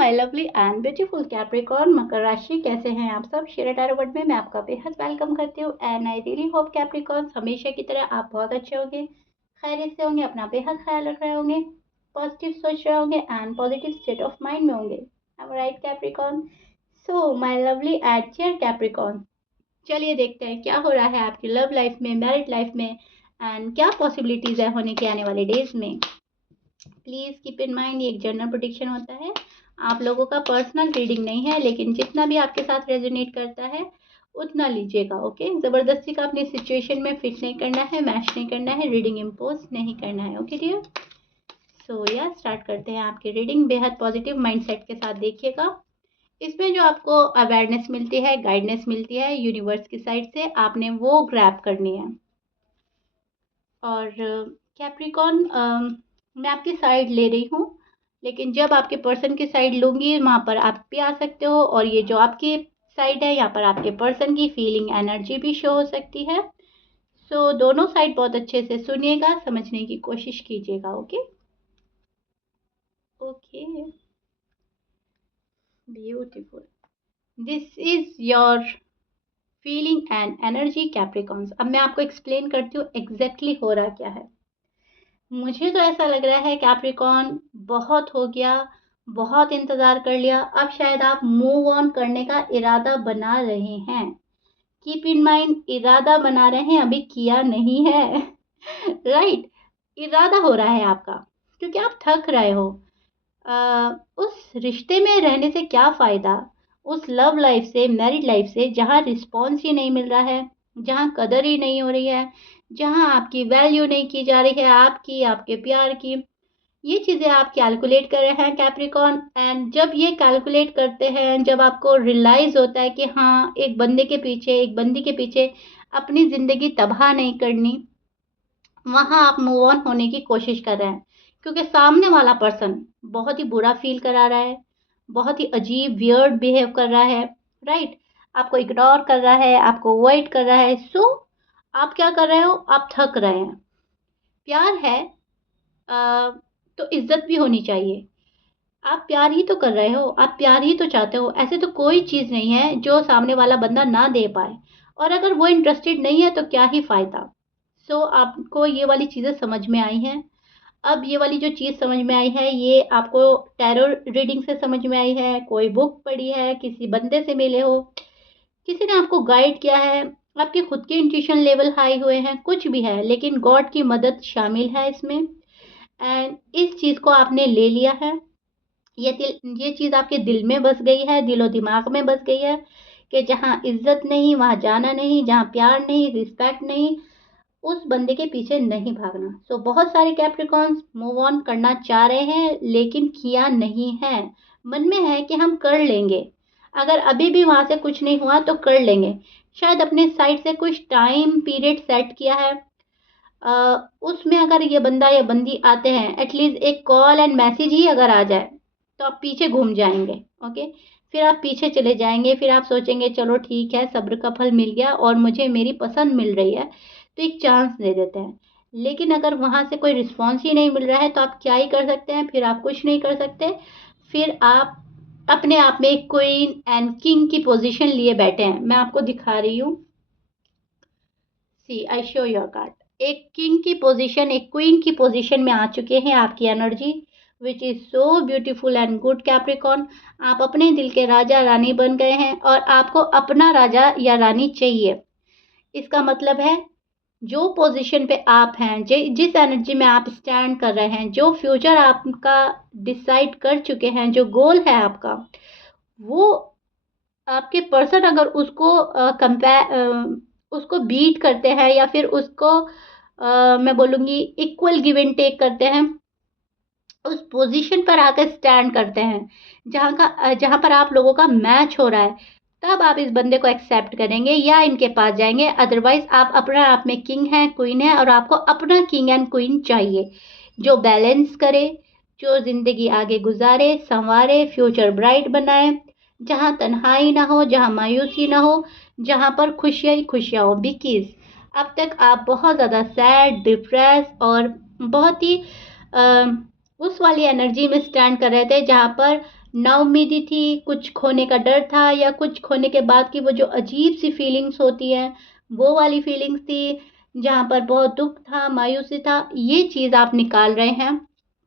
My lovely and beautiful Capricorn मकर राशि, कैसे हैं आप सब। शेयर टैरो वर्ड में मैं आपका बेहद वेलकम करती हूँ and I really hope Capricorn हमेशा की तरह आप बहुत अच्छे होंगे, खैरियत से होंगे, अपना बेहद ख्याल रख रहे होंगे, पॉजिटिव सोच रहे होंगे and positive state of mind में होंगे। I am right Capricorn. So my lovely and dear Capricorn, चलिए देखते हैं क्या हो रहा है आपकी लव लाइफ में, मैरिड लाइफ में एंड क्या पॉसिबिलिटीज है होने के आने वाले डेज में। प्लीज़ कीप इन माइंड, ये एक जनरल प्रोडिक्शन होता है, आप लोगों का पर्सनल रीडिंग नहीं है, लेकिन जितना भी आपके साथ रेजोनेट करता है उतना लीजिएगा। ओके, ज़बरदस्ती का अपनी सिचुएशन में फिट नहीं करना है, मैच नहीं करना है, रीडिंग इम्पोज नहीं करना है। ओके डियर, सो या स्टार्ट करते हैं आपकी रीडिंग। बेहद पॉजिटिव माइंडसेट के साथ देखिएगा। इसमें जो आपको अवेयरनेस मिलती है, गाइडेंस मिलती है यूनिवर्स की साइड से, आपने वो ग्रैब करनी है। और कैप्रिकॉर्न, मैं आपकी साइड ले रही हूँ, लेकिन जब आपके पर्सन की साइड लूँगी वहाँ पर आप भी आ सकते हो, और ये जो आपकी साइड है यहाँ पर आपके पर्सन की फीलिंग एनर्जी भी शो हो सकती है। सो दोनों साइड बहुत अच्छे से सुनिएगा, समझने की कोशिश कीजिएगा। Okay okay, beautiful, this is your feeling and energy Capricorns. अब मैं आपको एक्सप्लेन करती हूँ एग्जैक्टली हो रहा क्या है। मुझे तो ऐसा लग रहा है कैप्रिकॉर्न, बहुत हो गया, बहुत इंतज़ार कर लिया, अब शायद आप मूव ऑन करने का इरादा बना रहे हैं। कीप इन माइंड, इरादा बना रहे हैं, अभी किया नहीं है। राइट, इरादा हो रहा है आपका, क्योंकि आप थक रहे हो। उस रिश्ते में रहने से क्या फ़ायदा, उस लव लाइफ से, मैरिड लाइफ से, जहाँ रिस्पॉन्स ही नहीं मिल रहा है, जहाँ कदर ही नहीं हो रही है, जहाँ आपकी वैल्यू नहीं की जा रही है, आपकी, आपके प्यार की। ये चीज़ें आप कैलकुलेट कर रहे हैं कैप्रिकॉर्न, एंड जब ये कैलकुलेट करते हैं, जब आपको रियलाइज़ होता है कि हाँ, एक बंदे के पीछे, एक बंदी के पीछे अपनी ज़िंदगी तबाह नहीं करनी, वहाँ आप मूव ऑन होने की कोशिश कर रहे हैं, क्योंकि सामने वाला पर्सन बहुत ही बुरा फील करा रहा है, बहुत ही अजीब वियर्ड बिहेव कर रहा है। राइट, आपको इग्नोर कर रहा है, आपको अवॉइड कर रहा है। सो आप क्या कर रहे हो, आप थक रहे हैं। प्यार है, तो इज्जत भी होनी चाहिए। आप प्यार ही तो कर रहे हो, आप प्यार ही तो चाहते हो। ऐसे तो कोई चीज़ नहीं है जो सामने वाला बंदा ना दे पाए, और अगर वो इंटरेस्टेड नहीं है तो क्या ही फ़ायदा। सो आपको ये वाली चीज़ें समझ में आई हैं। अब ये वाली जो चीज़ समझ में आई है, ये आपको टैरो रीडिंग से समझ में आई है, कोई बुक पढ़ी है, किसी बंदे से मिले हो, किसी ने आपको गाइड किया है, आपके खुद के इंट्यूशन लेवल हाई हुए हैं, कुछ भी है, लेकिन गॉड की मदद शामिल है इसमें। एंड इस चीज़ को आपने ले लिया है, ये चीज़ आपके दिल में बस गई है, दिलो दिमाग में बस गई है कि जहाँ इज्जत नहीं वहाँ जाना नहीं, जहाँ प्यार नहीं, रिस्पेक्ट नहीं, उस बंदे के पीछे नहीं भागना। सो बहुत सारे कैप्रिकॉर्न्स मूव ऑन करना चाह रहे हैं, लेकिन किया नहीं है। मन में है कि हम कर लेंगे, अगर अभी भी वहाँ से कुछ नहीं हुआ तो कर लेंगे। शायद अपने साइड से कुछ टाइम पीरियड सेट किया है, उसमें अगर ये बंदा या बंदी आते हैं, एटलीस्ट एक कॉल एंड मैसेज ही अगर आ जाए तो आप पीछे घूम जाएंगे। ओके, फिर आप पीछे चले जाएंगे, फिर आप सोचेंगे चलो ठीक है, सब्र का फल मिल गया और मुझे मेरी पसंद मिल रही है, तो एक चांस दे देते हैं। लेकिन अगर वहाँ से कोई रिस्पॉन्स ही नहीं मिल रहा है तो आप क्या ही कर सकते हैं, फिर आप कुछ नहीं कर सकते। फिर आप अपने आप में एक क्वीन एंड किंग की पोजीशन लिए बैठे हैं। मैं आपको दिखा रही हूँ, सी आई शो योर कार्ड। एक किंग की पोजीशन, एक क्वीन की पोजीशन में आ चुके हैं आपकी energy, which is so beautiful and good Capricorn. आप अपने दिल के राजा रानी बन गए हैं, और आपको अपना राजा या रानी चाहिए। इसका मतलब है जो पोजीशन पे आप हैं, जिस एनर्जी में आप स्टैंड कर रहे हैं, जो फ्यूचर आपका डिसाइड कर चुके हैं, जो गोल है आपका, वो आपके पर्सन अगर उसको उसको बीट करते हैं, या फिर उसको मैं बोलूँगी इक्वल गिव एंड टेक करते हैं, उस पोजीशन पर आकर स्टैंड करते हैं जहाँ पर आप लोगों का मैच हो रहा है, तब आप इस बंदे को एक्सेप्ट करेंगे या इनके पास जाएंगे। अदरवाइज आप अपना आप में किंग हैं, क्वीन है, और आपको अपना किंग एंड क्वीन चाहिए जो बैलेंस करे, जो ज़िंदगी आगे गुजारे, संवारे, फ्यूचर ब्राइट बनाए, जहाँ तन्हाई ना हो, जहाँ मायूसी ना हो, जहाँ पर खुशियाँ ही खुशियाँ हो। बिकॉज अब तक आप बहुत ज़्यादा सैड, डिप्रेस और बहुत ही उस वाली एनर्जी में स्टैंड कर रहे थे जहाँ पर नाउम्मीदी थी, कुछ खोने का डर था, या कुछ खोने के बाद की वो जो अजीब सी फीलिंग्स होती है, वो वाली फीलिंग्स थी, जहाँ पर बहुत दुख था, मायूसी था, ये चीज़ आप निकाल रहे हैं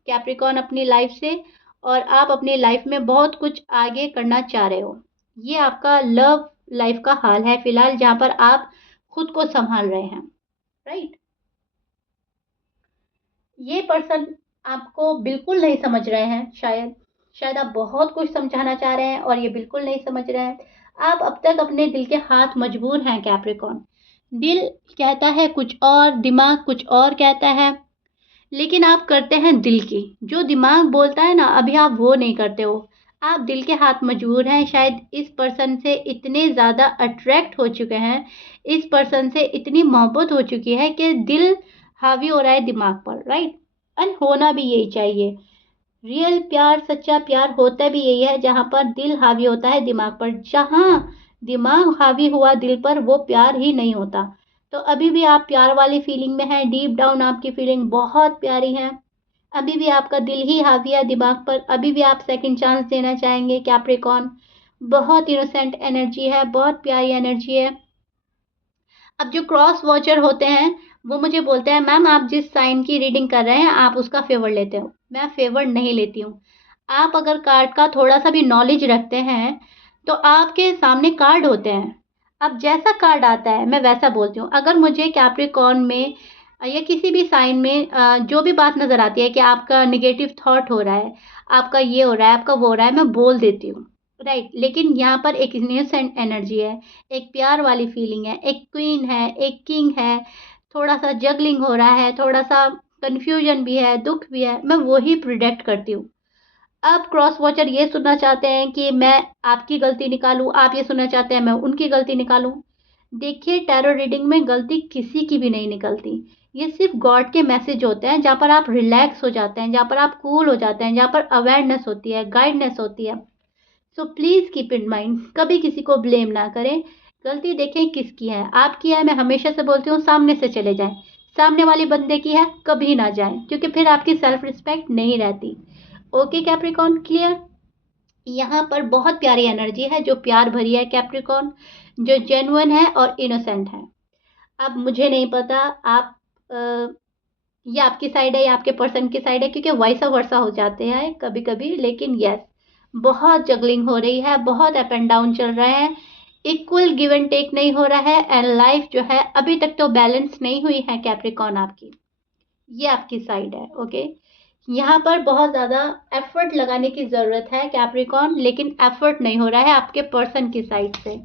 कैप्रिकॉर्न अपनी लाइफ से, और आप अपनी लाइफ में बहुत कुछ आगे करना चाह रहे हो। ये आपका लव लाइफ का हाल है फिलहाल, जहाँ पर आप खुद को संभाल रहे हैं, राइट। ये पर्सन आपको बिल्कुल नहीं समझ रहे हैं, शायद शायद आप बहुत कुछ समझाना चाह रहे हैं और ये बिल्कुल नहीं समझ रहे हैं। आप अब तक अपने दिल के हाथ मजबूर हैं कैप्रिकॉर्न। दिल कहता है कुछ और, दिमाग कुछ और कहता है, लेकिन आप करते हैं दिल की। जो दिमाग बोलता है ना, अभी आप वो नहीं करते हो। आप दिल के हाथ मजबूर हैं, शायद इस पर्सन से इतने ज़्यादा अट्रैक्ट हो चुके हैं, इस पर्सन से इतनी मोहब्बत हो चुकी है कि दिल हावी हो रहा है दिमाग पर, राइट। एंड होना भी यही चाहिए। रियल प्यार, सच्चा प्यार होता भी यही है, जहाँ पर दिल हावी होता है दिमाग पर। जहाँ दिमाग हावी हुआ दिल पर, वो प्यार ही नहीं होता। तो अभी भी आप प्यार वाली फीलिंग में हैं, डीप डाउन आपकी फीलिंग बहुत प्यारी है। अभी भी आपका दिल ही हावी है दिमाग पर, अभी भी आप सेकंड चांस देना चाहेंगे कैप्रिकॉर्न। बहुत इनोसेंट एनर्जी है, बहुत प्यारी एनर्जी है। अब जो क्रॉस वॉचर होते हैं, वो मुझे बोलते हैं, मैम आप जिस साइन की रीडिंग कर रहे हैं, आप उसका फेवर लेते हो। मैं फेवर नहीं लेती हूँ। आप अगर कार्ड का थोड़ा सा भी नॉलेज रखते हैं, तो आपके सामने कार्ड होते हैं। अब जैसा कार्ड आता है, मैं वैसा बोलती हूँ। अगर मुझे कैप्रिकॉर्न में या किसी भी साइन में जो भी बात नज़र आती है कि आपका निगेटिव थॉट हो रहा है, आपका ये हो रहा है, आपका वो हो रहा है, मैं बोल देती हूँ, राइट। लेकिन यहाँ पर एक इनोसेंट एनर्जी है, एक प्यार वाली फीलिंग है, एक क्वीन है, एक किंग है, थोड़ा सा जगलिंग हो रहा है, थोड़ा सा कन्फ्यूजन भी है, दुख भी है, मैं वही प्रिडिक्ट करती हूँ। अब क्रॉस वॉचर ये सुनना चाहते हैं कि मैं आपकी गलती निकालूं, आप ये सुनना चाहते हैं मैं उनकी गलती निकालूं। देखिए, टैरो रीडिंग में गलती किसी की भी नहीं निकलती। ये सिर्फ गॉड के मैसेज होते हैं, जहाँ पर आप रिलैक्स हो जाते हैं, जहाँ पर आप कूल हो जाते हैं, जहाँ पर अवेयरनेस होती है, गाइडनेस होती है। So please keep in mind, कभी किसी को ब्लेम ना करें। गलती देखें किसकी है, आपकी है। मैं हमेशा से बोलती हूँ, सामने से चले जाएं। सामने वाली बंदे की है, कभी ना जाएं, क्योंकि फिर आपकी सेल्फ रिस्पेक्ट नहीं रहती। Okay Capricorn, clear. यहाँ पर बहुत प्यारी एनर्जी है, जो प्यार भरी है कैप्रिकॉर्न, जो जेन्युइन है और इनोसेंट है। अब मुझे नहीं पता आप ये आपकी साइड है या आपके पर्सन की साइड है, क्योंकि वैसा वर्सा हो जाते हैं कभी कभी। लेकिन यस, बहुत जगलिंग हो रही है, बहुत अप एंड डाउन चल रहे हैं, इक्वल गिव एंड टेक नहीं हो रहा है। एंड लाइफ जो है अभी तक तो बैलेंस नहीं हुई है कैप्रिकॉर्न आपकी। ये आपकी साइड है, ओके। यहाँ पर बहुत ज़्यादा एफर्ट लगाने की ज़रूरत है कैप्रिकॉर्न, लेकिन एफर्ट नहीं हो रहा है आपके पर्सन की साइड से।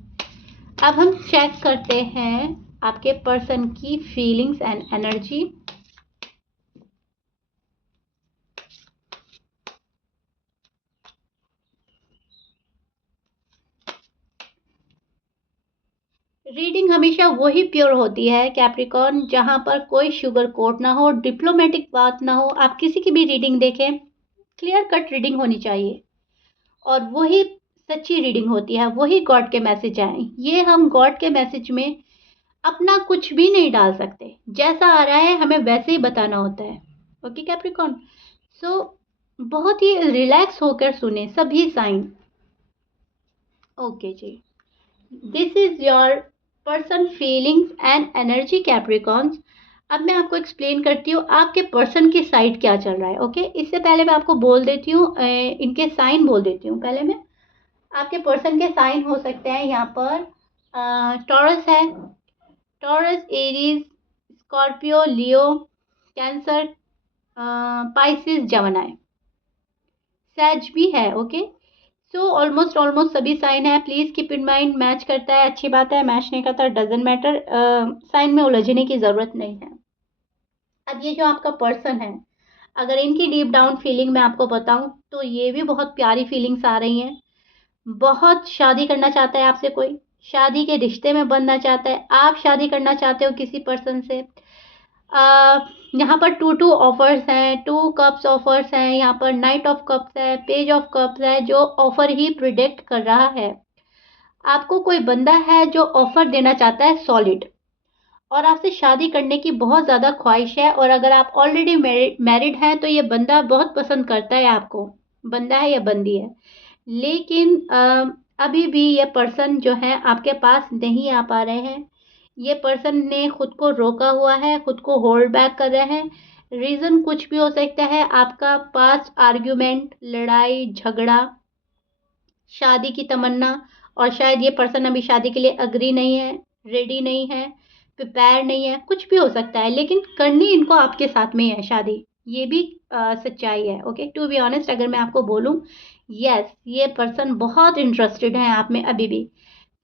अब हम चेक करते हैं आपके पर्सन की फीलिंग्स एंड एनर्जी। रीडिंग हमेशा वही प्योर होती है कैप्रिकॉर्न, जहाँ पर कोई शुगर कोट ना हो, डिप्लोमेटिक बात ना हो। आप किसी की भी रीडिंग देखें, क्लियर कट रीडिंग होनी चाहिए, और वही सच्ची रीडिंग होती है, वही गॉड के मैसेज आए। ये हम गॉड के मैसेज में अपना कुछ भी नहीं डाल सकते, जैसा आ रहा है हमें वैसे ही बताना होता है, ओके कैप्रिकॉर्न। सो बहुत ही रिलैक्स होकर सुने सभी साइन। ओके जी, this is your person feelings and energy Capricorns. अब मैं आपको एक्सप्लेन करती हूँ आपके पर्सन की साइड क्या चल रहा है, ओके। इससे पहले मैं आपको बोल देती हूँ, इनके साइन बोल देती हूँ पहले मैं। आपके पर्सन के साइन हो सकते हैं यहाँ पर, टॉरस है, टॉरस, एरीज, स्कॉर्पियो, लियो, कैंसर, पाइसिस, जमनाई, सैज भी है, ओके। सो ऑलमोस्ट ऑलमोस्ट सभी साइन है। Please keep in mind, match करता है अच्छी बात है, मैच नहीं करता डजेंट मैटर। साइन में उलझने की ज़रूरत नहीं है। अब ये जो आपका पर्सन है, अगर इनकी डीप डाउन फीलिंग मैं आपको बताऊं, तो ये भी बहुत प्यारी फीलिंग्स आ रही हैं। बहुत शादी करना चाहता है आपसे कोई, शादी के रिश्ते में बनना चाहता है, आप शादी करना चाहते हो किसी पर्सन से। यहाँ पर टू टू ऑफर्स हैं, टू कप्स ऑफर्स हैं, यहाँ पर नाइट ऑफ कप्स है, पेज ऑफ कप्स है, जो ऑफर ही प्रिडिक्ट कर रहा है। आपको कोई बंदा है जो ऑफर देना चाहता है सॉलिड, और आपसे शादी करने की बहुत ज़्यादा ख्वाहिश है। और अगर आप ऑलरेडी मैरिड हैं, तो ये बंदा बहुत पसंद करता है आपको, बंदा है या बंदी है, लेकिन अभी भी ये पर्सन जो है आपके पास नहीं आ पा रहे हैं। ये पर्सन ने खुद को रोका हुआ है, खुद को होल्ड बैक कर रहे हैं। रीज़न कुछ भी हो सकता है, आपका पास्ट आर्ग्यूमेंट, लड़ाई, झगड़ा, शादी की तमन्ना, और शायद ये पर्सन अभी शादी के लिए एग्री नहीं है, रेडी नहीं है, प्रिपेयर नहीं है, कुछ भी हो सकता है, लेकिन करनी इनको आपके साथ में ही है शादी। ये भी सच्चाई है। ओके, टू बी ऑनेस्ट अगर मैं आपको बोलूँ, यस ये पर्सन बहुत इंटरेस्टेड है आप में अभी भी,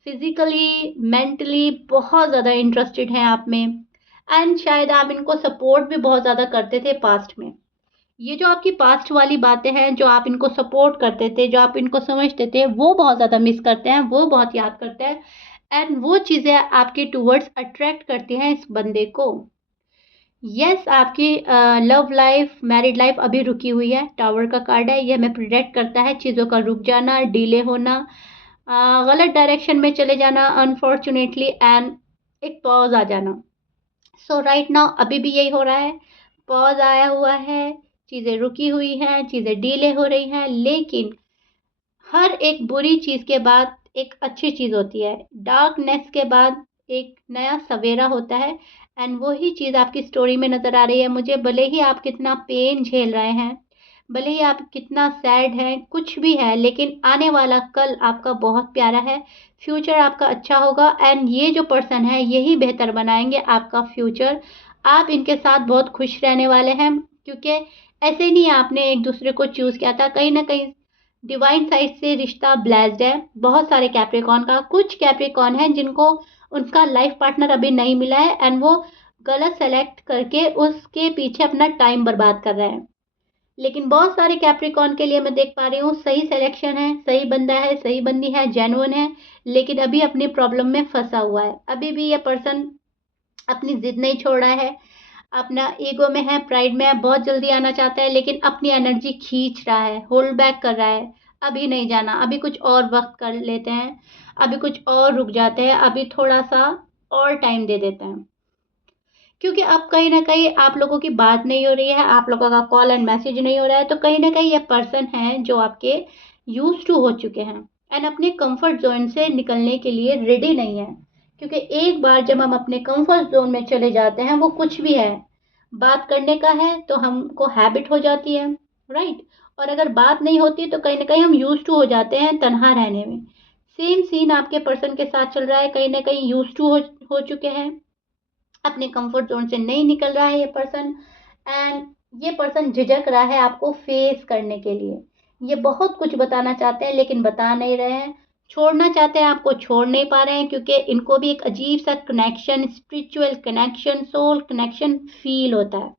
फिजिकली, मेंटली बहुत ज़्यादा इंटरेस्टेड हैं आप में, एंड शायद आप इनको सपोर्ट भी बहुत ज़्यादा करते थे पास्ट में। ये जो आपकी पास्ट वाली बातें हैं, जो आप इनको सपोर्ट करते थे, जो आप इनको समझते थे, वो बहुत ज़्यादा मिस करते हैं, वो बहुत याद करते हैं, एंड वो चीज़ें आपके टूवर्ड्स अट्रैक्ट करती हैं इस बंदे को। यस आपकी लव लाइफ, मैरिड लाइफ अभी रुकी हुई है। टावर का कार्ड है, ये हमें प्रिडिक्ट करता है चीज़ों का रुक जाना, डिले होना, गलत डायरेक्शन में चले जाना अनफॉर्चुनेटली, एंड एक पॉज आ जाना। सो राइट नाउ अभी भी यही हो रहा है, पॉज आया हुआ है, चीज़ें रुकी हुई हैं, चीज़ें डिले हो रही हैं, लेकिन हर एक बुरी चीज़ के बाद एक अच्छी चीज़ होती है। डार्कनेस के बाद एक नया सवेरा होता है, एंड वही चीज़ आपकी स्टोरी में नज़र आ रही है मुझे। भले ही आप कितना पेन झेल रहे हैं, भले ही आप कितना सैड हैं, कुछ भी है, लेकिन आने वाला कल आपका बहुत प्यारा है। फ्यूचर आपका अच्छा होगा, एंड ये जो पर्सन है यही बेहतर बनाएंगे आपका फ्यूचर। आप इनके साथ बहुत खुश रहने वाले हैं, क्योंकि ऐसे नहीं आपने एक दूसरे को चूज़ किया था, कहीं ना कहीं डिवाइन साइड से रिश्ता ब्लेस्ड है बहुत सारे कैप्रिकॉर्न का। कुछ कैप्रिकॉर्न हैं जिनको उनका लाइफ पार्टनर अभी नहीं मिला है, एंड वो गलत सेलेक्ट करके उसके पीछे अपना टाइम बर्बाद कर रहे हैं। लेकिन बहुत सारे कैप्रिकॉर्न के लिए मैं देख पा रही हूँ सही सिलेक्शन है, सही बंदा है, सही बंदी है, जेन्युइन है, लेकिन अभी अपनी प्रॉब्लम में फंसा हुआ है। अभी भी ये पर्सन अपनी जिद नहीं छोड़ रहा है, अपना ईगो में है, प्राइड में है, बहुत जल्दी आना चाहता है, लेकिन अपनी एनर्जी खींच रहा है, होल्ड बैक कर रहा है। अभी नहीं जाना, अभी कुछ और वक्त कर लेते हैं, अभी कुछ और रुक जाते हैं, अभी थोड़ा सा और टाइम दे देते हैं, क्योंकि अब कहीं न कहीं आप लोगों की बात नहीं हो रही है, आप लोगों का कॉल एंड मैसेज नहीं हो रहा है, तो कहीं न कहीं ये पर्सन हैं जो आपके यूज़्ड टू हो चुके हैं, एंड अपने कम्फर्ट ज़ोन से निकलने के लिए रेडी नहीं है। क्योंकि एक बार जब हम अपने कम्फर्ट ज़ोन में चले जाते हैं, वो कुछ भी है, बात करने का है तो हमको हैबिट हो जाती है, राइट? और अगर बात नहीं होती तो कहीं न कहीं हम यूज़्ड टू हो जाते हैं तन्हा रहने में। सेम सीन आपके पर्सन के साथ चल रहा है, कहीं न कहीं यूज़्ड टू हो चुके हैं, अपने कंफर्ट जोन से नहीं निकल रहा है ये पर्सन, एंड ये पर्सन झिझक रहा है आपको फेस करने के लिए। ये बहुत कुछ बताना चाहते हैं लेकिन बता नहीं रहे हैं, छोड़ना चाहते हैं आपको छोड़ नहीं पा रहे हैं, क्योंकि इनको भी एक अजीब सा connection, spiritual connection, soul connection feel होता है।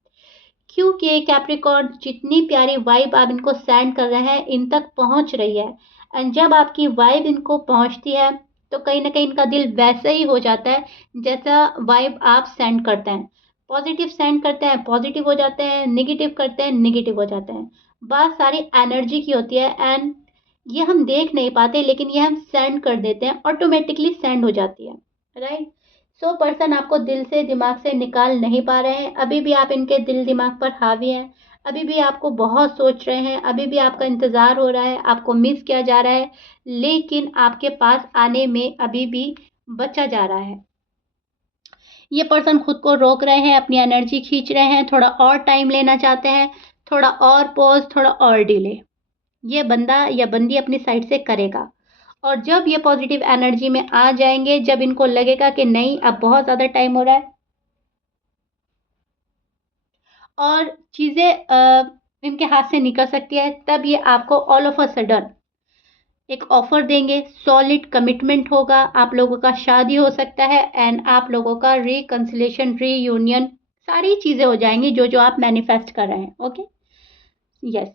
क्योंकि कैप्रिकॉर्न जितनी प्यारी वाइब आप इनको सेंड कर रहे हैं इन तक पहुंच रही है, एंड जब आपकी वाइब इनको पहुंचती है तो कहीं ना कहीं इनका दिल वैसा ही हो जाता है जैसा वाइब आप सेंड करते हैं। पॉजिटिव सेंड करते हैं पॉजिटिव हो जाते हैं, नेगेटिव करते हैं नेगेटिव हो जाते हैं। बात सारी एनर्जी की होती है, एंड ये हम देख नहीं पाते, लेकिन ये हम सेंड कर देते हैं, ऑटोमेटिकली सेंड हो जाती है, राइट? सो पर्सन आपको दिल से दिमाग से निकाल नहीं पा रहे हैं, अभी भी आप इनके दिल दिमाग पर हावी हैं, अभी भी आपको बहुत सोच रहे हैं, अभी भी आपका इंतज़ार हो रहा है, आपको मिस किया जा रहा है, लेकिन आपके पास आने में अभी भी बचा जा रहा है। ये पर्सन खुद को रोक रहे हैं, अपनी एनर्जी खींच रहे हैं, थोड़ा और टाइम लेना चाहते हैं, थोड़ा और पॉज, थोड़ा और डिले ये बंदा या बंदी अपनी साइड से करेगा। और जब ये पॉजिटिव एनर्जी में आ जाएंगे, जब इनको लगेगा कि नहीं अब बहुत ज़्यादा टाइम हो रहा है और चीज़ें इनके हाथ से निकल सकती है, तब ये आपको ऑल ऑफ अ सडन एक ऑफर देंगे, सॉलिड कमिटमेंट होगा, आप लोगों का शादी हो सकता है, एंड आप लोगों का रिकन्सिलेशन, रीयूनियन, सारी चीज़ें हो जाएंगी जो जो आप मैनिफेस्ट कर रहे हैं। ओके, यस,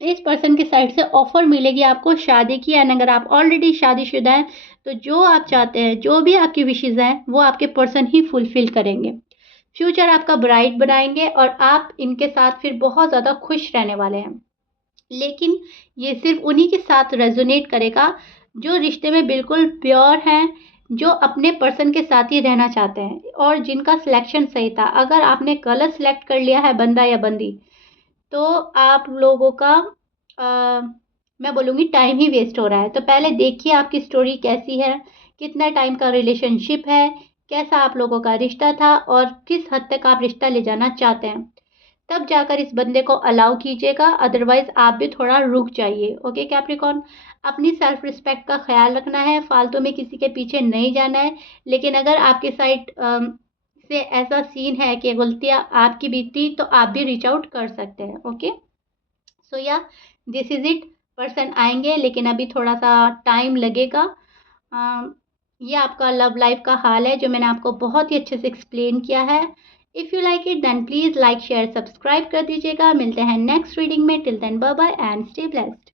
इस पर्सन की साइड से ऑफर मिलेगी आपको शादी की, एंड अगर आप ऑलरेडी शादीशुदा हैं तो जो आप चाहते हैं, जो भी आपकी विशेज़ हैं, वो आपके पर्सन ही फुलफिल करेंगे। फ्यूचर आपका ब्राइट बनाएंगे और आप इनके साथ फिर बहुत ज़्यादा खुश रहने वाले हैं। लेकिन ये सिर्फ उन्हीं के साथ रेजोनेट करेगा जो रिश्ते में बिल्कुल प्योर हैं, जो अपने पर्सन के साथ ही रहना चाहते हैं और जिनका सिलेक्शन सही था। अगर आपने गलत सिलेक्ट कर लिया है बंदा या बंदी, तो आप लोगों का मैं बोलूँगी टाइम ही वेस्ट हो रहा है। तो पहले देखिए आपकी स्टोरी कैसी है, कितना टाइम का रिलेशनशिप है, कैसा आप लोगों का रिश्ता था और किस हद तक आप रिश्ता ले जाना चाहते हैं। तब जाकर इस बंदे को अलाउ कीजिएगा, अदरवाइज़ आप भी थोड़ा रुक जाइए। Okay Capricorn? अपनी सेल्फ रिस्पेक्ट का ख़्याल रखना है, फालतू में किसी के पीछे नहीं जाना है। लेकिन अगर आपके साइड से ऐसा सीन है कि गलतियाँ आपकी भी थी, तो आप भी रीच आउट कर सकते हैं। ओके? सो या दिस इज़ इट। पर्सन आएँगे लेकिन अभी थोड़ा-सा टाइम लगेगा। अ, ये आपका लव लाइफ़ का हाल है जो मैंने आपको बहुत ही अच्छे से एक्सप्लेन किया है। If you like it then please like, share, subscribe कर दीजिएगा। मिलते हैं नेक्स्ट रीडिंग में। Till then bye bye and stay blessed.